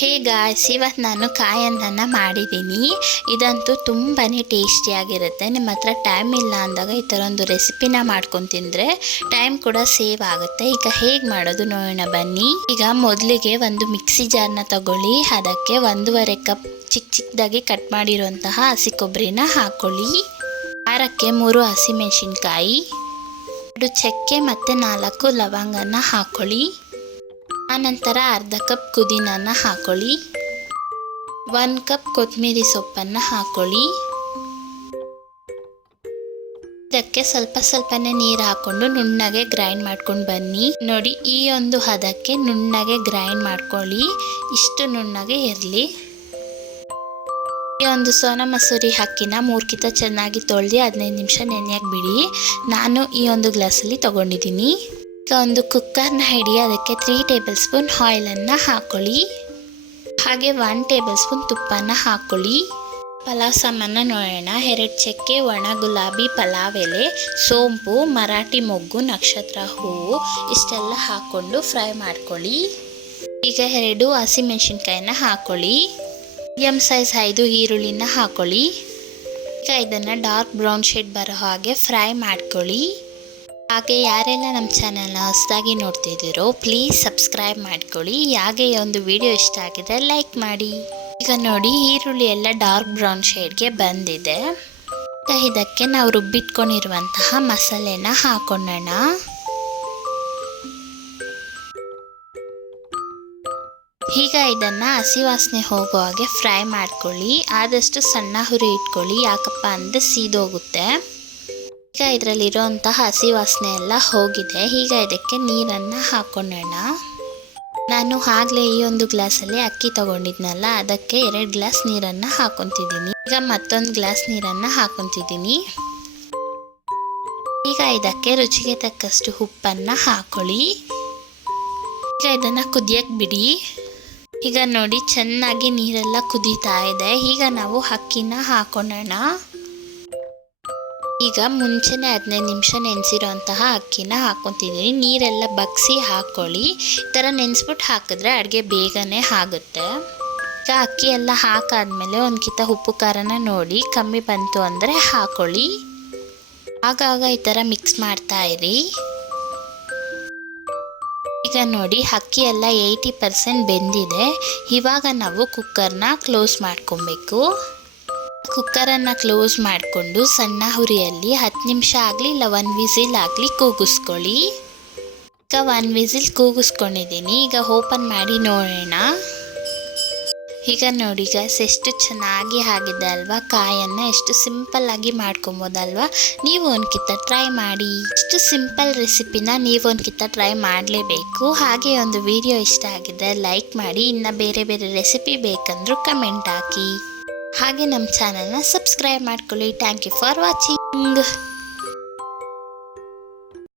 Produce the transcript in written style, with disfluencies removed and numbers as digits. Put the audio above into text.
Hey guys, ಇವತ್ತು ನಾನು ಕಾಯಿ ಅನ್ನನ ಮಾಡಿದ್ದೀನಿ. ಇದಂತೂ ತುಂಬಾ ಟೇಸ್ಟಿಯಾಗಿರುತ್ತೆ. ನಿಮ್ಮ ಹತ್ರ ಟೈಮ್ ಇಲ್ಲ ಅಂದಾಗ ಈ ಥರ ಒಂದು ರೆಸಿಪಿನ ಮಾಡ್ಕೊಂಡು ತಿಂದರೆ ಟೈಮ್ ಕೂಡ ಸೇವ್ ಆಗುತ್ತೆ. ಈಗ ಹೇಗೆ ಮಾಡೋದು ನೋಡೋಣ ಬನ್ನಿ. ಈಗ ಮೊದಲಿಗೆ ಒಂದು ಮಿಕ್ಸಿ ಜಾರ್ನ ತಗೊಳ್ಳಿ. ಅದಕ್ಕೆ 1.5 ಕಪ್ ಚಿಕ್ಕದಾಗಿ ಕಟ್ ಮಾಡಿರುವಂತಹ ಹಸಿ ಕೊಬ್ಬರಿನ ಹಾಕ್ಕೊಳ್ಳಿ. ಖಾರಕ್ಕೆ 3 ಹಸಿಮೆಣಸಿನ್ಕಾಯಿ, 2 ಚಕ್ಕೆ ಮತ್ತು 4 ಲವಂಗನ ಹಾಕ್ಕೊಳ್ಳಿ. ಆನಂತರ ಅರ್ಧ ಕಪ್ ಪುದೀನನ ಹಾಕ್ಕೊಳ್ಳಿ. 1 ಕಪ್ ಕೊತ್ತಂಬರಿ ಸೊಪ್ಪನ್ನು ಹಾಕ್ಕೊಳ್ಳಿ. ಇದಕ್ಕೆ ಸ್ವಲ್ಪನೇ ನೀರು ಹಾಕ್ಕೊಂಡು ನುಣ್ಣಗೆ ಗ್ರೈಂಡ್ ಮಾಡ್ಕೊಂಡು ಬನ್ನಿ. ನೋಡಿ, ಈ ಒಂದು ಹದಕ್ಕೆ ನುಣ್ಣಗೆ ಗ್ರೈಂಡ್ ಮಾಡ್ಕೊಳ್ಳಿ. ಇಷ್ಟು ನುಣ್ಣಗೆ ಇರಲಿ. ಈ ಒಂದು ಸೋನಾ ಮಸೂರಿ ಅಕ್ಕಿನ 3 ಕಿತ ಚೆನ್ನಾಗಿ ತೊಳೆದು 15 ನಿಮಿಷ ನೆನೆಯಕ್ಕೆ ಬಿಡಿ. ನಾನು ಈ ಒಂದು ಗ್ಲಾಸಲ್ಲಿ ತಗೊಂಡಿದ್ದೀನಿ. ಈಗ ಒಂದು ಕುಕ್ಕರ್ನ ಹಿಡಿ. ಅದಕ್ಕೆ 3 ಟೇಬಲ್ ಸ್ಪೂನ್ ಆಯಿಲನ್ನು ಹಾಕ್ಕೊಳ್ಳಿ. ಹಾಗೆ 1 ಟೇಬಲ್ ಸ್ಪೂನ್ ತುಪ್ಪನ ಹಾಕ್ಕೊಳ್ಳಿ. ಪಲಾವ್ ಸಾಮಾನ ನೋಡೋಣ. 2 ಚಕ್ಕೆ, ಒಣ ಗುಲಾಬಿ, ಪಲಾವ್ ಎಲೆ, ಸೋಂಪು, ಮರಾಠಿ ಮೊಗ್ಗು, ನಕ್ಷತ್ರ ಹೂವು ಇಷ್ಟೆಲ್ಲ ಹಾಕ್ಕೊಂಡು ಫ್ರೈ ಮಾಡ್ಕೊಳ್ಳಿ. ಈಗ 2 ಹಸಿಮೆಣಸಿನ್ಕಾಯಿನ ಹಾಕ್ಕೊಳ್ಳಿ. ಮೀಡಿಯಮ್ ಸೈಜ್ 5 ಈರುಳ್ಳಿನ ಹಾಕ್ಕೊಳ್ಳಿ. ಈಗ ಇದನ್ನು ಡಾರ್ಕ್ ಬ್ರೌನ್ ಶೇಡ್ ಬರೋ ಹಾಗೆ ಫ್ರೈ ಮಾಡ್ಕೊಳ್ಳಿ. ಹಾಗೆ ಯಾರೆಲ್ಲ ನಮ್ಮ ಚಾನಲ್ನ ಹೊಸದಾಗಿ ನೋಡ್ತಿದ್ದೀರೋ ಪ್ಲೀಸ್ ಸಬ್ಸ್ಕ್ರೈಬ್ ಮಾಡ್ಕೊಳ್ಳಿ. ಹಾಗೆ ಈ ಒಂದು ವಿಡಿಯೋ ಇಷ್ಟ ಆಗಿದ್ರೆ ಲೈಕ್ ಮಾಡಿ. ಈಗ ನೋಡಿ, ಈರುಳ್ಳಿ ಎಲ್ಲ ಡಾರ್ಕ್ ಬ್ರೌನ್ ಶೇಡ್ಗೆ ಬಂದಿದೆ. ಈಗ ಇದಕ್ಕೆ ನಾವು ರುಬ್ಬಿಟ್ಕೊಂಡಿರುವಂತಹ ಮಸಾಲೆನ ಹಾಕೊಳ್ಳೋಣ. ಈಗ ಇದನ್ನು ಹಸಿ ವಾಸನೆ ಹೋಗೋ ಹಾಗೆ ಫ್ರೈ ಮಾಡ್ಕೊಳ್ಳಿ. ಆದಷ್ಟು ಸಣ್ಣ ಹುರಿ ಇಟ್ಕೊಳ್ಳಿ, ಯಾಕಪ್ಪ ಅಂದರೆ ಸೀದೋಗುತ್ತೆ. ಈಗ ಇದರಲ್ಲಿರೋಂತಹ ಹಸಿ ವಾಸನೆ ಎಲ್ಲ ಹೋಗಿದೆ. ಈಗ ಇದಕ್ಕೆ ನೀರನ್ನು ಹಾಕೊಳ್ಳೋಣ. ನಾನು ಆಗಲೇ ಈ ಒಂದು ಗ್ಲಾಸಲ್ಲಿ ಅಕ್ಕಿ ತಗೊಂಡಿದ್ನಲ್ಲ, ಅದಕ್ಕೆ 2 ಗ್ಲಾಸ್ ನೀರನ್ನು ಹಾಕೊತಿದ್ದೀನಿ. ಈಗ ಮತ್ತೊಂದು ಗ್ಲಾಸ್ ನೀರನ್ನು ಹಾಕೊತಿದ್ದೀನಿ. ಈಗ ಇದಕ್ಕೆ ರುಚಿಗೆ ತಕ್ಕಷ್ಟು ಉಪ್ಪನ್ನು ಹಾಕೊಳ್ಳಿ. ಈಗ ಇದನ್ನು ಕುದಿಯಕ್ಕೆ ಬಿಡಿ. ಈಗ ನೋಡಿ, ಚೆನ್ನಾಗಿ ನೀರೆಲ್ಲ ಕುದೀತಾ ಇದೆ. ಈಗ ನಾವು ಅಕ್ಕಿನ ಹಾಕೊಳ್ಳೋಣ. ಈಗ ಮುಂಚೆನೇ 15 ನಿಮಿಷ ನೆನೆಸಿರೋಂತಹ ಅಕ್ಕಿನ ಹಾಕ್ಕೊತಿದ್ದೀನಿ. ನೀರೆಲ್ಲ ಬಗ್ಸಿ ಹಾಕ್ಕೊಳ್ಳಿ. ಈ ಥರ ನೆನೆಸ್ಬಿಟ್ಟು ಹಾಕಿದ್ರೆ ಅಡುಗೆ ಬೇಗನೆ ಆಗುತ್ತೆ. ಈಗ ಅಕ್ಕಿ ಎಲ್ಲ ಹಾಕಾದ್ಮೇಲೆ 1 ಕಿತ ಉಪ್ಪು ಖಾರನ ನೋಡಿ ಕಮ್ಮಿ ಬಂತು ಅಂದರೆ ಹಾಕ್ಕೊಳ್ಳಿ. ಆಗಾಗ ಈ ಥರ ಮಿಕ್ಸ್ ಮಾಡ್ತಾ ಇರಿ. ಈಗ ನೋಡಿ, ಅಕ್ಕಿ ಎಲ್ಲ 80% ಬೆಂದಿದೆ. ಇವಾಗ ನಾವು ಕುಕ್ಕರ್ನ ಕ್ಲೋಸ್ ಮಾಡ್ಕೊಬೇಕು. ಕುಕ್ಕರನ್ನು ಕ್ಲೋಸ್ ಮಾಡಿಕೊಂಡು ಸಣ್ಣ ಹುರಿಯಲ್ಲಿ 10 ನಿಮಿಷ ಆಗಲಿ ಇಲ್ಲ 1 ವಿಸಿಲ್ ಆಗಲಿ ಕೂಗಿಸ್ಕೊಳ್ಳಿ. ಈಗ 1 ವಿಸಿಲ್ ಕೂಗಿಸ್ಕೊಂಡಿದ್ದೀನಿ. ಈಗ ಓಪನ್ ಮಾಡಿ ನೋಡೋಣ. ಈಗ ನೋಡಿ ಗೈಸ್, ಎಷ್ಟು ಚೆನ್ನಾಗಿ ಆಗಿದೆ ಅಲ್ವಾ. ಕಾಯನ್ನು ಎಷ್ಟು ಸಿಂಪಲ್ಲಾಗಿ ಮಾಡ್ಕೊಬೋದಲ್ವಾ. ನೀವು 1 ಕಿತ ಟ್ರೈ ಮಾಡಿ. ಇಷ್ಟು ಸಿಂಪಲ್ ರೆಸಿಪಿನ ನೀವು 1 ಕಿತ ಟ್ರೈ ಮಾಡಲೇಬೇಕು. ಹಾಗೆ ಒಂದು ವಿಡಿಯೋ ಇಷ್ಟ ಆಗಿದೆ ಲೈಕ್ ಮಾಡಿ. ಇನ್ನು ಬೇರೆ ರೆಸಿಪಿ ಬೇಕಂದ್ರೂ ಕಮೆಂಟ್ ಹಾಕಿ. ಹಾಗೆ ನಮ್ಮ ಚಾನಲ್ನ ಸಬ್ಸ್ಕ್ರೈಬ್ ಮಾಡ್ಕೊಳ್ಳಿ. Thank you for watching.